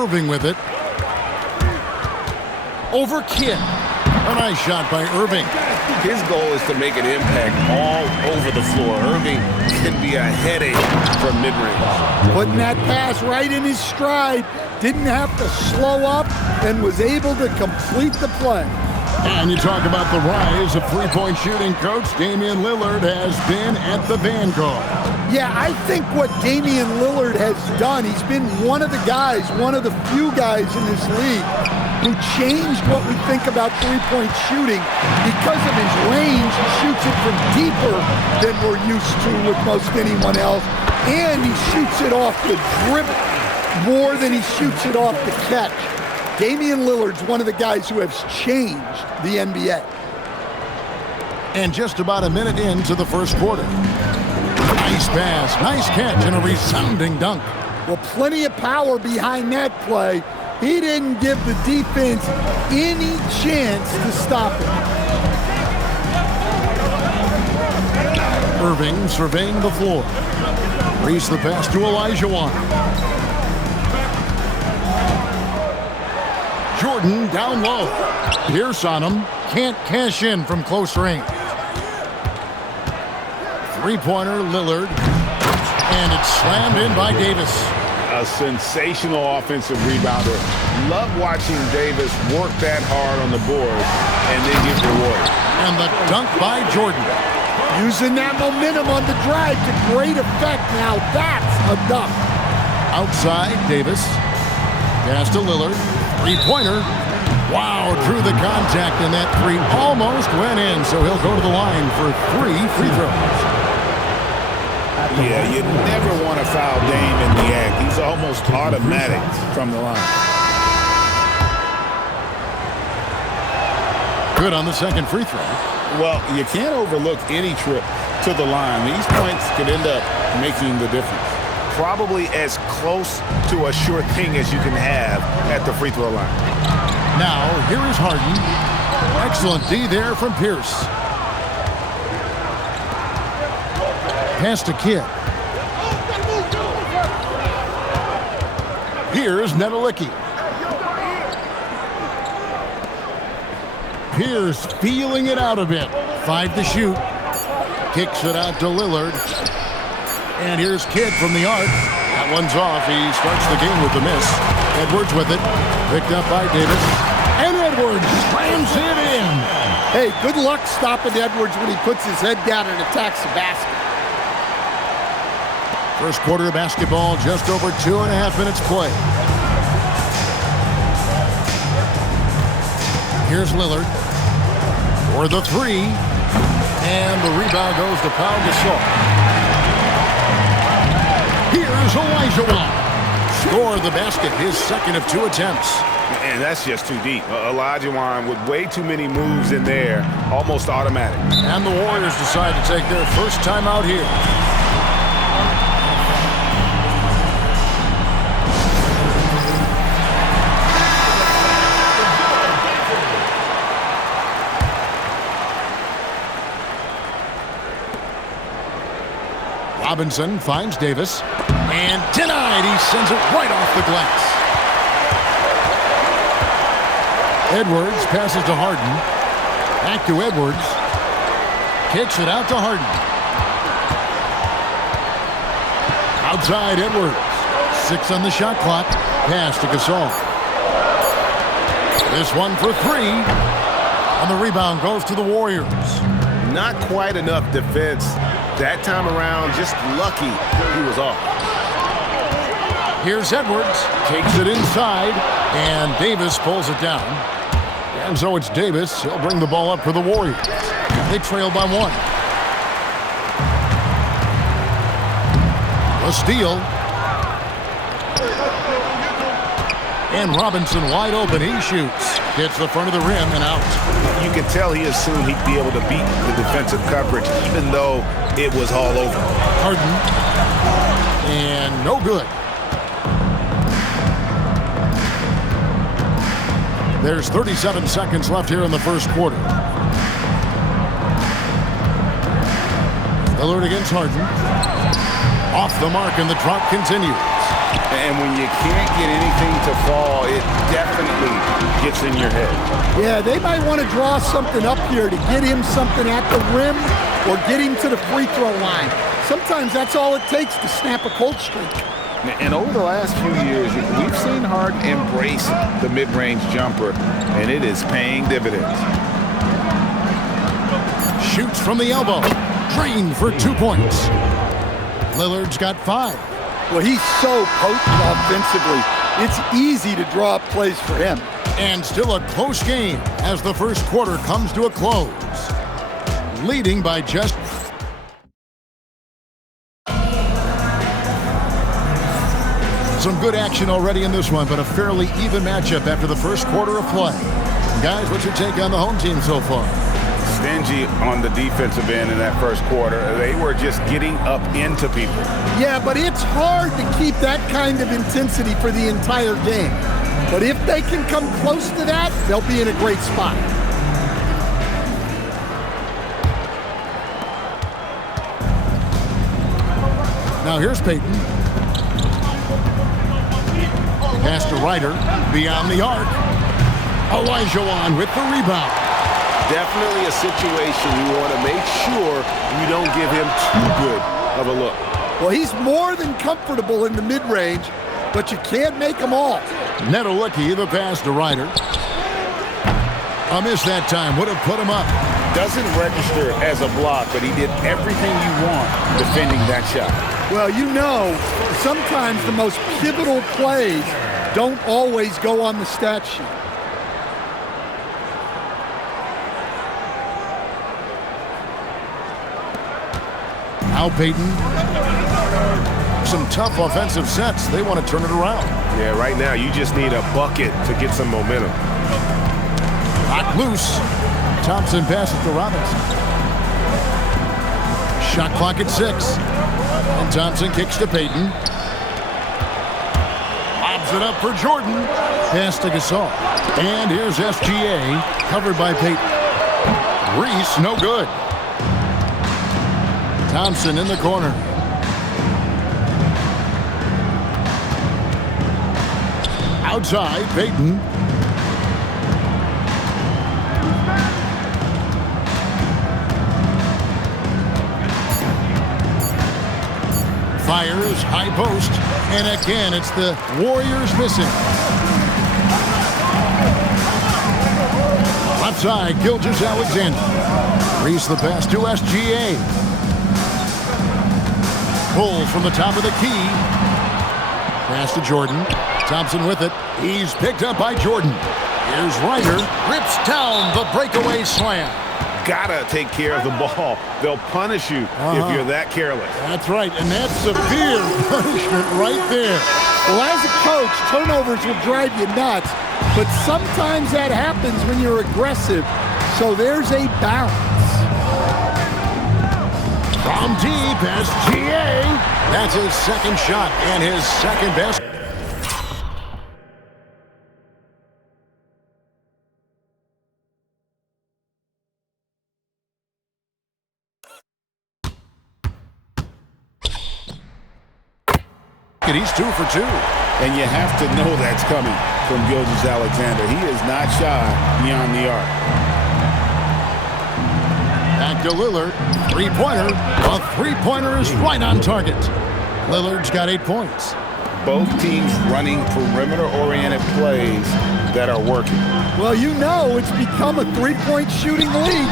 Irving with it. Over Kidd. A nice shot by Irving. His goal is to make an impact all over the floor. Irving can be a headache from mid-range. Putting that pass right in his stride. Didn't have to slow up and was able to complete the play. And you talk about the rise of three-point shooting, Coach. Damian Lillard has been at the vanguard. Yeah, I think what Damian Lillard has done, he's been one of the guys, one of the few guys in this league who changed what we think about three-point shooting. Because of his range, he shoots it from deeper than we're used to with most anyone else. And he shoots it off the dribble more than he shoots it off the catch. Damian Lillard's one of the guys who has changed the NBA. And just about a minute into the first quarter. Nice pass, nice catch, and a resounding dunk. Well, plenty of power behind that play. He didn't give the defense any chance to stop him. Irving surveying the floor. Reads the pass to Olajuwon. Jordan down low. Pierce on him. Can't cash in from close range. Three-pointer, Lillard. And it's slammed in by Davis. A sensational offensive rebounder. Love watching Davis work that hard on the board and then get rewarded. And the dunk by Jordan. Using that momentum on the drive to great effect. Now that's a dunk. Outside, Davis. Pass to Lillard. Three-pointer. Wow, drew the contact, and that three almost went in, so he'll go to the line for 3 free throws. Yeah, you never want to foul Dame in the act. He's almost automatic from the line. Good on the second free throw. Well, you can't overlook any trip to the line. These points could end up making the difference. Probably as close to a sure thing as you can have at the free throw line. Now, here is Harden. Excellent D there from Pierce. Pass to Kidd. Here's Nedelicki. Pierce feeling it out a bit. 5 to shoot. Kicks it out to Lillard. And here's Kidd from the arc. That one's off. He starts the game with the miss. Edwards with it. Picked up by Davis. And Edwards slams it in. Hey, good luck stopping Edwards when he puts his head down and attacks the basket. First quarter of basketball, just over 2.5 minutes play. Here's Lillard for the three. And the rebound goes to Pau Gasol. Here's Olajuwon. Score the basket, his second of 2 attempts. And that's just too deep. Olajuwon with way too many moves in there, almost automatic. And the Warriors decide to take their first time out here. Robinson finds Davis. And denied. He sends it right off the glass. Edwards passes to Harden. Back to Edwards. Kicks it out to Harden. Outside Edwards. 6 on the shot clock. Pass to Gasol. This one for 3. And the rebound goes to the Warriors. Not quite enough defense that time around. Just lucky he was off. Here's Edwards. Takes it inside. And Davis pulls it down. And so it's Davis. He'll bring the ball up for the Warriors. They trail by 1. A steal. And Robinson wide open. He shoots. Hits the front of the rim and out. You can tell he assumed he'd be able to beat the defensive coverage, even though it was all over. Harden. And no good. There's 37 seconds left here in the first quarter. Lillard against Harden. Off the mark, and the drop continues. And when you can't get anything to fall, it definitely gets in your head. Yeah, they might want to draw something up here to get him something at the rim or get him to the free throw line. Sometimes that's all it takes to snap a cold streak. And over the last few years, we've seen Harden embrace the mid-range jumper, and it is paying dividends. Shoots from the elbow. Drained for 2 points. Lillard's got 5. Well, he's so potent offensively. It's easy to draw up plays for him. And still a close game as the first quarter comes to a close. Leading by just... Some good action already in this one, but a fairly even matchup after the first quarter of play. Guys, what's your take on the home team so far? Stingy on the defensive end in that first quarter. They were just getting up into people. Yeah, but it's hard to keep that kind of intensity for the entire game. But if they can come close to that, they'll be in a great spot. Now here's Payton. Pass to Ryder, beyond the arc. Olajuwon with the rebound. Definitely a situation you want to make sure you don't give him too good of a look. Well, he's more than comfortable in the mid-range, but you can't make them all. Nedelicki, the pass to Ryder. A miss that time, would have put him up. Doesn't register as a block, but he did everything you want defending that shot. Well, you know, sometimes the most pivotal plays don't always go on the stat sheet. Now Payton. Some tough offensive sets. They want to turn it around. Yeah, right now you just need a bucket to get some momentum. Hot loose. Thompson passes to Robinson. Shot clock at 6. And Thompson kicks to Payton. Lobs it up for Jordan. Pass to Gasol. And here's SGA, covered by Payton. Reese, no good. Thompson in the corner. Outside, Payton. Fires, high post, and again it's the Warriors missing. Left side, Gilgeous-Alexander. Reese the pass to SGA. Pulls from the top of the key. Pass to Jordan. Thompson with it. He's picked up by Jordan. Here's Ryder. Rips down the breakaway slam. Gotta take care of the ball. They'll punish you if you're that careless. That's right, and that's severe punishment right there. Well, as a coach, turnovers will drive you nuts, but sometimes that happens when you're aggressive, so there's a balance. From deep, SGA. That's his second shot and his second best. He's 2 for 2. And you have to know that's coming from Gilgeous-Alexander. He is not shy beyond the arc. Back to Lillard. Three-pointer. A three-pointer is right on target. Lillard's got 8 points. Both teams running perimeter-oriented plays that are working. Well, you know it's become a three-point shooting league.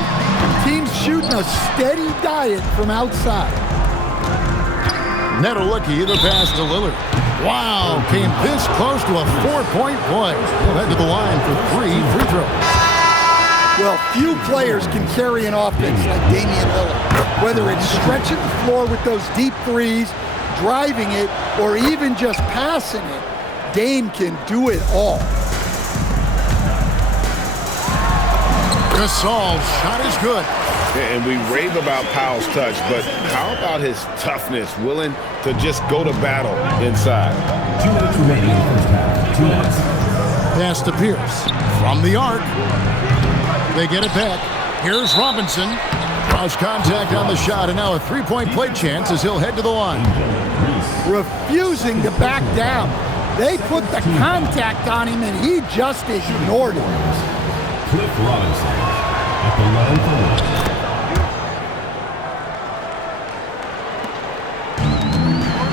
Teams shooting a steady diet from outside. Nedelicki, the pass to Lillard. Wow, came this close to a 4-point play. He'll head to the line for 3 free throws. Well, few players can carry an offense like Damian Lillard. Whether it's stretching the floor with those deep threes, driving it, or even just passing it, Dame can do it all. Gasol's shot is good. And we rave about Powell's touch, but how about his toughness, willing to just go to battle inside? 2 minutes remaining in the first half. 2 minutes. Pass to Pierce. From the arc. They get it back. Here's Robinson. Draws contact on the shot, and now a three-point play chance as he'll head to the line. Refusing to back down. They put the contact on him, and he just ignored it. Cliff Robinson at the line for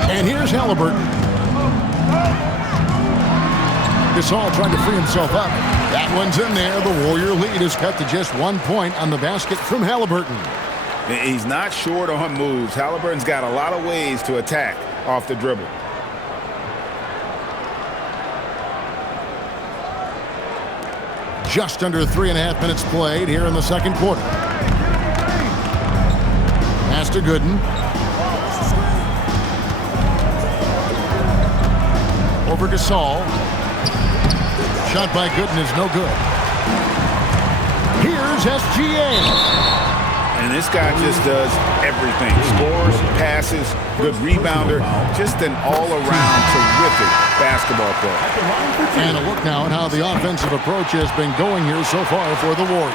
one. And here's Halliburton. Gasol trying to free himself up. That one's in there. The Warrior lead is cut to just 1 point on the basket from Halliburton. He's not short on moves. Halliburton's got a lot of ways to attack off the dribble. Just under 3.5 minutes played here in the second quarter. Pass to Gooden. Over Gasol. Shot by Gooden is no good. Here's SGA. And this guy just does everything. Scores, passes, good rebounder. Just an all-around terrific basketball player. And a look now at how the offensive approach has been going here so far for the Warriors.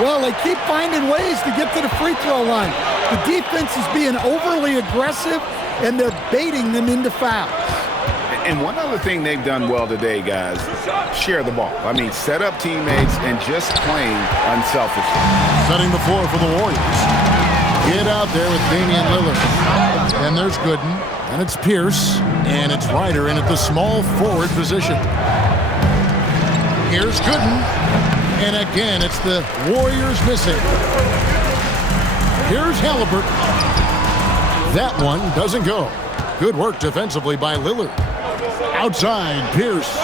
Well, they keep finding ways to get to the free throw line. The defense is being overly aggressive, and they're baiting them into fouls. And one other thing they've done well today, guys, share the ball. I mean, set up teammates and just playing unselfishly. Setting the floor for the Warriors. Get out there with Damian Lillard. And there's Gooden. And it's Pierce. And it's Ryder in at the small forward position. Here's Gooden. And again, it's the Warriors missing. Here's Halliburton. That one doesn't go. Good work defensively by Lillard. Outside, Pierce.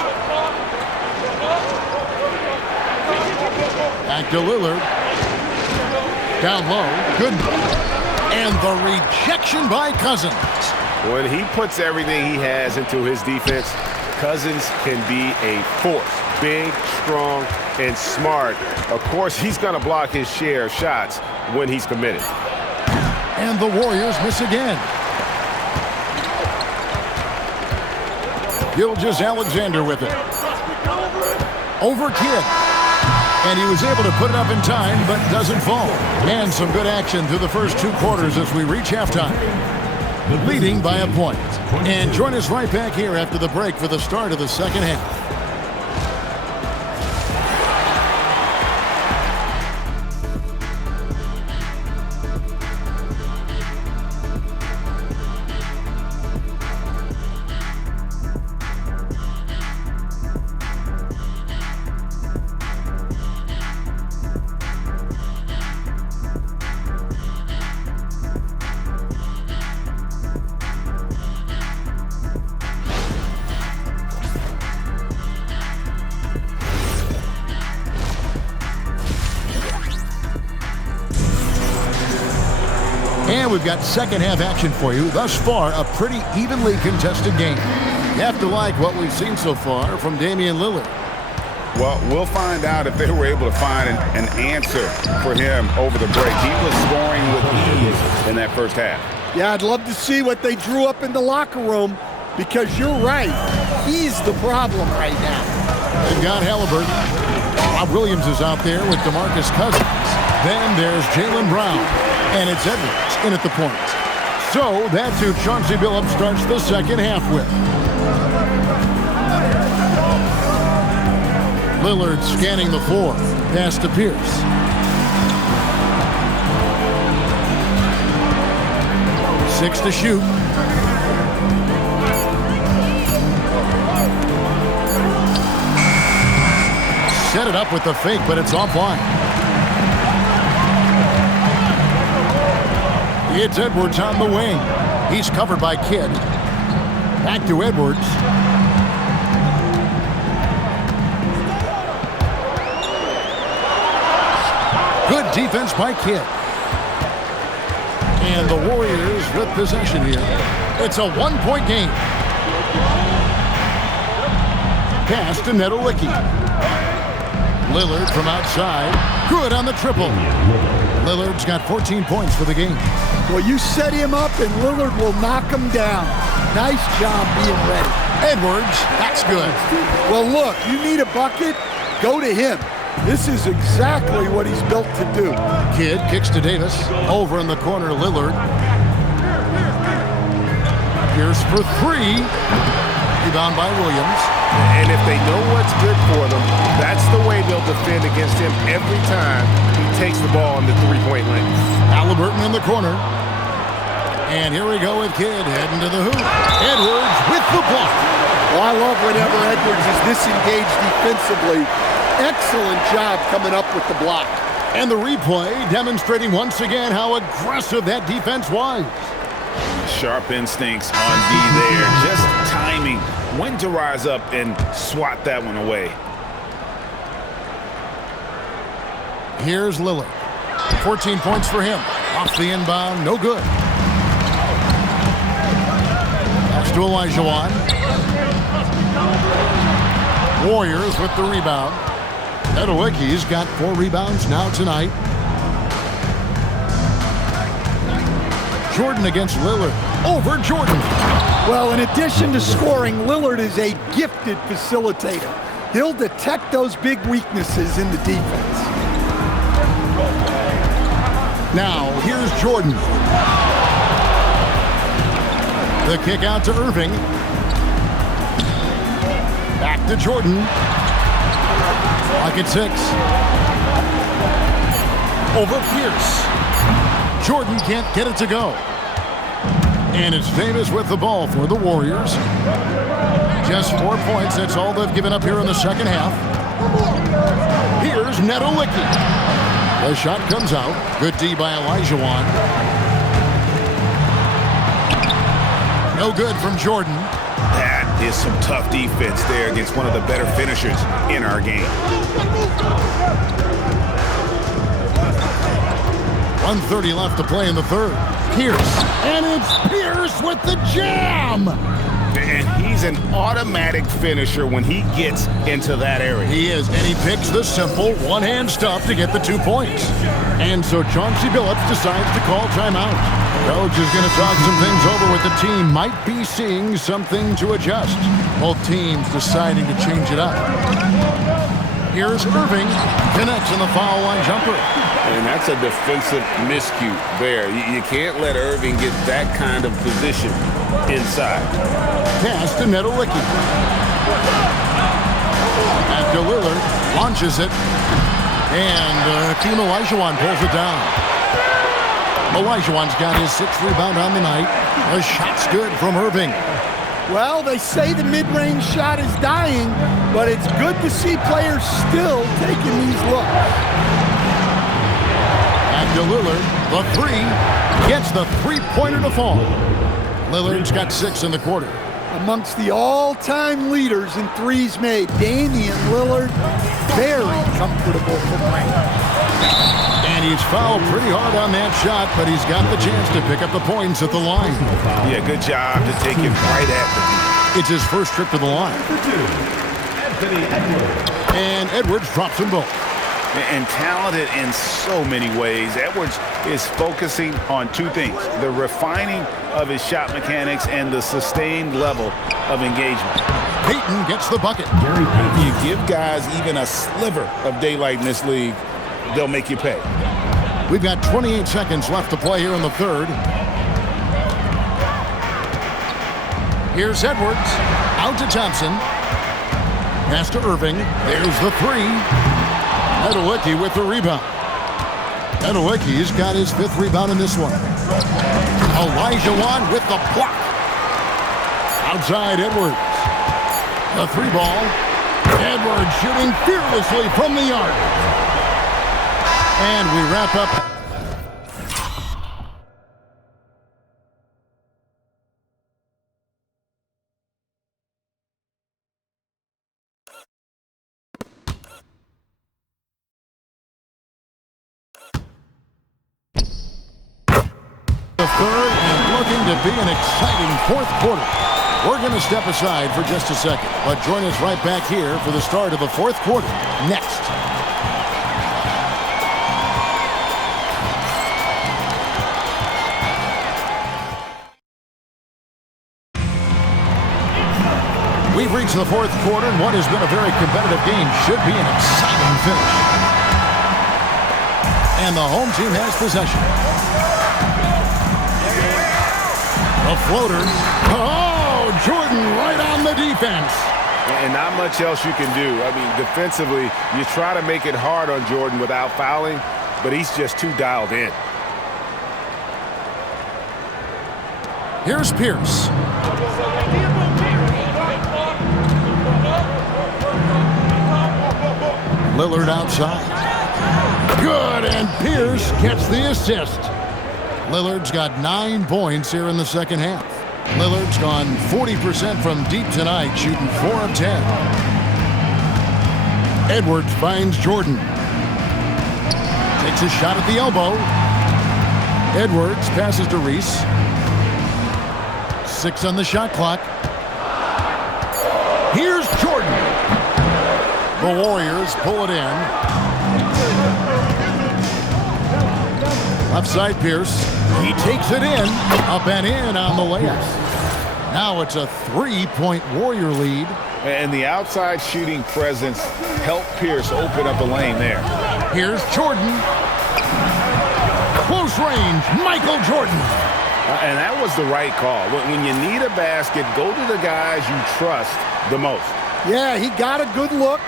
Back to Lillard. Down low, Gooden. And the rejection by Cousins. When he puts everything he has into his defense, Cousins can be a force. Big, strong, and smart. Of course, he's going to block his share of shots when he's committed. And the Warriors miss again. Gilgeous-Alexander with it. Over Kidd. And he was able to put it up in time, but doesn't fall. And some good action through the first 2 quarters as we reach halftime. Leading by a point. And join us right back here after the break for the start of the second half. And we've got second half action for you. Thus far, a pretty evenly contested game. You have to like what we've seen so far from Damian Lillard. Well, we'll find out if they were able to find an answer for him over the break. He was scoring with ease in that first half. Yeah, I'd love to see what they drew up in the locker room, because you're right. He's the problem right now. They've got Halliburton. Rob Williams is out there with DeMarcus Cousins. Then there's Jaylen Brown. And it's Edwards in at the point. So that's who Chauncey Billups starts the second half with. Lillard scanning the floor. Pass to Pierce. Six to shoot. Set it up with the fake, but it's offline. It's Edwards on the wing. He's covered by Kidd. Back to Edwards. Good defense by Kidd. And the Warriors with possession here. It's a 1-point game. Pass to Nedolicki. Lillard from outside. Good on the triple. Lillard's got 14 points for the game. Well, you set him up, and Lillard will knock him down. Nice job being ready. Edwards, that's good. Well, look, you need a bucket, go to him. This is exactly what he's built to do. Kidd kicks to Davis. Over in the corner, Lillard. Here's for three. Rebound by Williams. And if they know what's good for them, that's the way they'll defend against him every time he takes the ball in the three-point lane. Halliburton in the corner. And here we go with Kidd heading to the hoop. Edwards with the block. Well, I love whenever Edwards is disengaged defensively. Excellent job coming up with the block. And the replay demonstrating once again how aggressive that defense was. Sharp instincts on D there. Just timing when to rise up and swat that one away. Here's Lillard. 14 points for him. Off the inbound, no good. Pass to Olajuwon. Warriors with the rebound. Nedelicki's got 4 rebounds now tonight. Jordan against Lillard. Over Jordan. Well, in addition to scoring, Lillard is a gifted facilitator. He'll detect those big weaknesses in the defense. Now, here's Jordan. The kick out to Irving. Back to Jordan. Pocket 6. Over Pierce. Jordan can't get it to go. And it's Davis with the ball for the Warriors. Just 4 points. That's all they've given up here in the second half. Here's Nedelicki. The shot comes out. Good D by Olajuwon. No good from Jordan. That is some tough defense there against one of the better finishers in our game. 1:30 left to play in the third. Pierce. And it's Pierce with the jam. And he's an automatic finisher when he gets into that area. He is, and he picks the simple one-hand stuff to get the 2 points. And so Chauncey Billups decides to call timeout. Coach is going to talk some things over with the team. Might be seeing something to adjust. Both teams deciding to change it up. Here's Irving. Connects in the foul line jumper. And that's a defensive miscue there. You can't let Irving get that kind of position inside. Pass to Nedelicki. After Lillard launches it. And Hakeem Olajuwon pulls it down. Olajuwon's got his 6th rebound on the night. The shot's good from Irving. Well, they say the mid-range shot is dying, but it's good to see players still taking these looks. After Lillard, the 3 gets the 3-pointer to fall. Lillard's got 6 in the quarter. Amongst the all-time leaders in threes made, Damian Lillard, very comfortable from range. And he's fouled pretty hard on that shot, but he's got the chance to pick up the points at the line. Yeah, good job to take it right at the It's his first trip to the line. Anthony Edwards. And Edwards drops them both. and talented in so many ways. Edwards is focusing on two things: the refining of his shot mechanics and the sustained level of engagement. Payton gets the bucket. If you give guys even a sliver of daylight in this league, they'll make you pay. We've got 28 seconds left to play here in the third. Here's Edwards. Out to Thompson. Pass to Irving. There's the three. Nedelicki with the rebound. Nedelicki's got his 5th rebound in this one. Olajuwon with the block. Outside Edwards. The 3 ball. Edwards shooting fearlessly from the arc. And we wrap up. The third and looking to be an exciting 4th quarter. We're going to step aside for just a second, but join us right back here for the start of the 4th quarter next. We We've reached the fourth quarter, and what has been a very competitive game should be an exciting finish. And the home team has possession. A floater. Oh, Jordan right on the defense. And not much else you can do. I mean, defensively, you try to make it hard on Jordan without fouling, but he's just too dialed in. Here's Pierce. Lillard outside. Good, and Pierce gets the assist. Lillard's got 9 points here in the second half. Lillard's gone 40% from deep tonight, shooting 4 of 10. Edwards finds Jordan. Takes a shot at the elbow. Edwards passes to Reese. 6 on the shot clock. Here's Jordan. The Warriors pull it in. Left side Pierce. He takes it in. Up and in on the layup. Now it's a 3-point Warrior lead. And the outside shooting presence helped Pierce open up a lane there. Here's Jordan. Close range, Michael Jordan. And that was the right call. When you need a basket, go to the guys you trust the most. Yeah, he got a good look,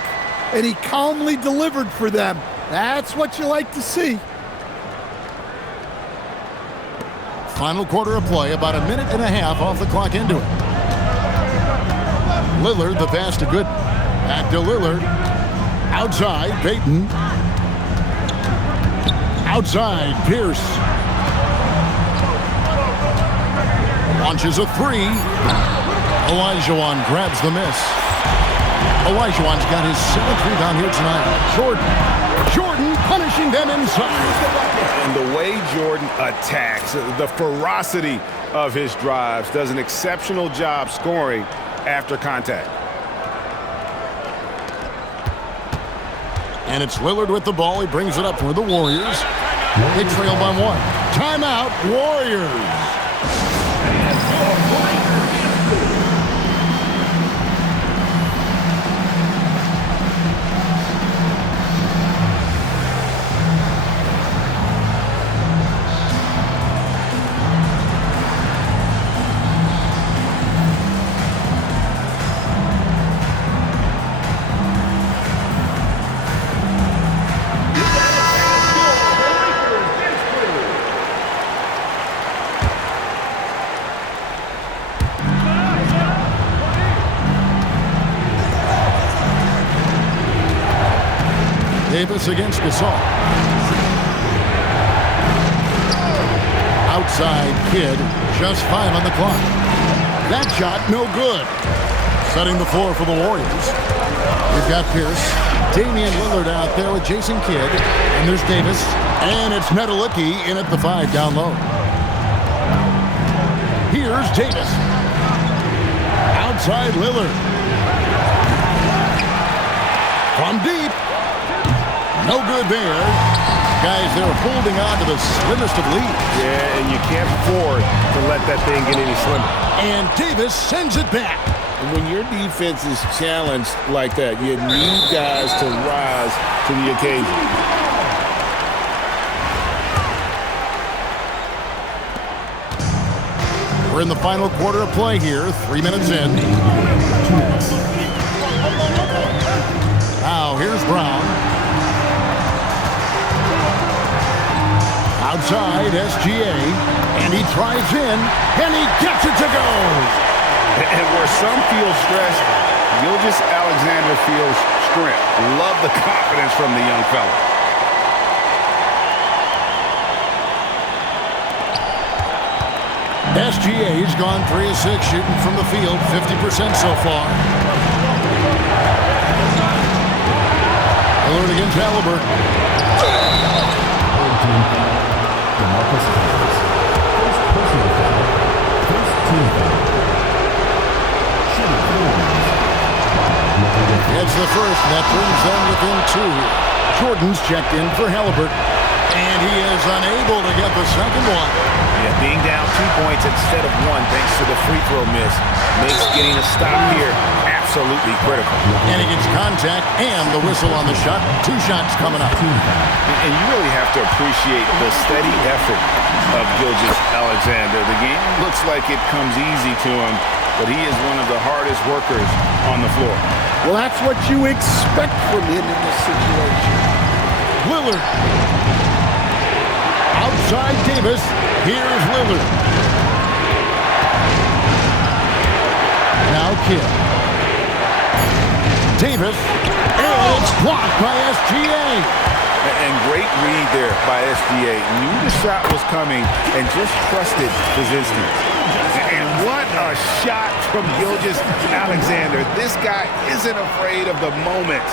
and he calmly delivered for them. That's what you like to see. Final quarter of play, about a minute and a half off the clock into it. Lillard, the pass to Gooden. Back to Lillard. Outside, Payton. Outside, Pierce. Launches a 3. Olajuwon grabs the miss. Olajuwon's got his 7th rebound here tonight. Jordan punishing them inside. And the way Jordan attacks, the ferocity of his drives, does an exceptional job scoring after contact. And it's Lillard with the ball. He brings it up for the Warriors. They trail by 1. Timeout, Warriors. Davis against Gasol. Outside Kidd, just 5 on the clock. That shot, no good. Setting the floor for the Warriors. We've got Pierce, Damian Lillard out there with Jason Kidd, and there's Davis, and it's Medelicki in at the 5 down low. Here's Davis. Outside Lillard. From deep. No good there. Guys, they're holding on to the slimmest of leads. Yeah, and you can't afford to let that thing get any slimmer. And Davis sends it back. When your defense is challenged like that, you need guys to rise to the occasion. We're in the final quarter of play here, 3 minutes in. Now, here's Brown. Outside, SGA, and he drives in, and he gets it to go. And where some feel stressed, Gilgeous-Alexander feels strength. Love the confidence from the young fella. SGA's gone 3 of 6 shooting from the field, 50% so far. Lillard against Halliburton. It's the first that brings them within 2. Jordan's checked in for Halliburton, and he is unable to get the second one. Yeah, being down 2 points instead of 1 thanks to the free throw miss makes getting a stop here absolutely critical. And he gets contact and the whistle on the shot. 2 shots coming up. And you really have to appreciate the steady effort of Gilgeous-Alexander. The game looks like it comes easy to him, but he is one of the hardest workers on the floor. Well, that's what you expect from him in this situation. Lillard. Outside Davis. Here's Lillard. Now Kidd. Davis. And it's blocked by SGA. And great read there by SGA. Knew the shot was coming and just trusted his instincts. And what a shot from Gilgeous-Alexander. This guy isn't afraid of the moment.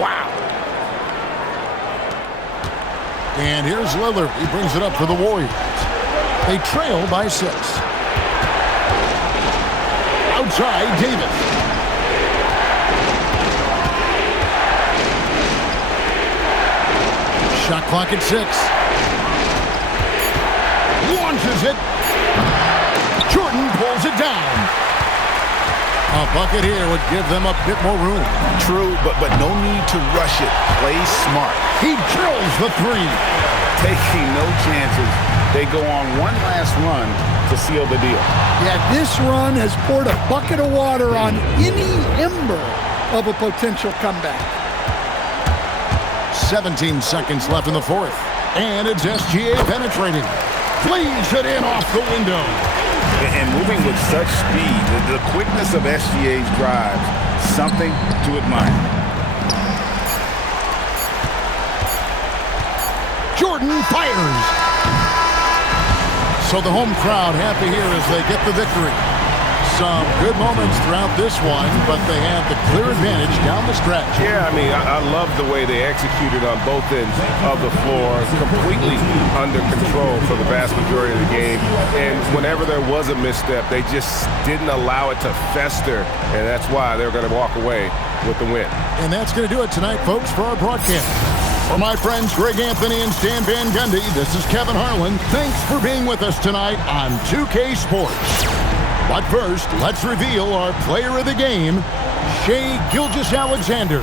Wow. And here's Lillard. He brings it up for the Warriors. They trail by 6. Outside, Davis. Shot clock at 6. Launches it. Jordan pulls it down. A bucket here would give them a bit more room. True, but no need to rush it. Play smart. He drills the 3. Taking no chances. They go on one last run to seal the deal. Yeah, this run has poured a bucket of water on any ember of a potential comeback. 17 seconds left in the 4th. And it's SGA penetrating. Flees it in off the window. And moving with such speed, the quickness of SGA's drives, something to admire. Jordan fires. So the home crowd happy here as they get the victory. Some good moments throughout this one, but they have the clear advantage down the stretch. Yeah, I mean, I love the way they executed on both ends of the floor, completely under control for the vast majority of the game. And whenever there was a misstep, they just didn't allow it to fester, and that's why they're going to walk away with the win. And that's going to do it tonight, folks, for our broadcast. For my friends Greg Anthony and Stan Van Gundy, this is Kevin Harlan. Thanks for being with us tonight on 2K Sports. But first, let's reveal our player of the game, Shai Gilgeous-Alexander.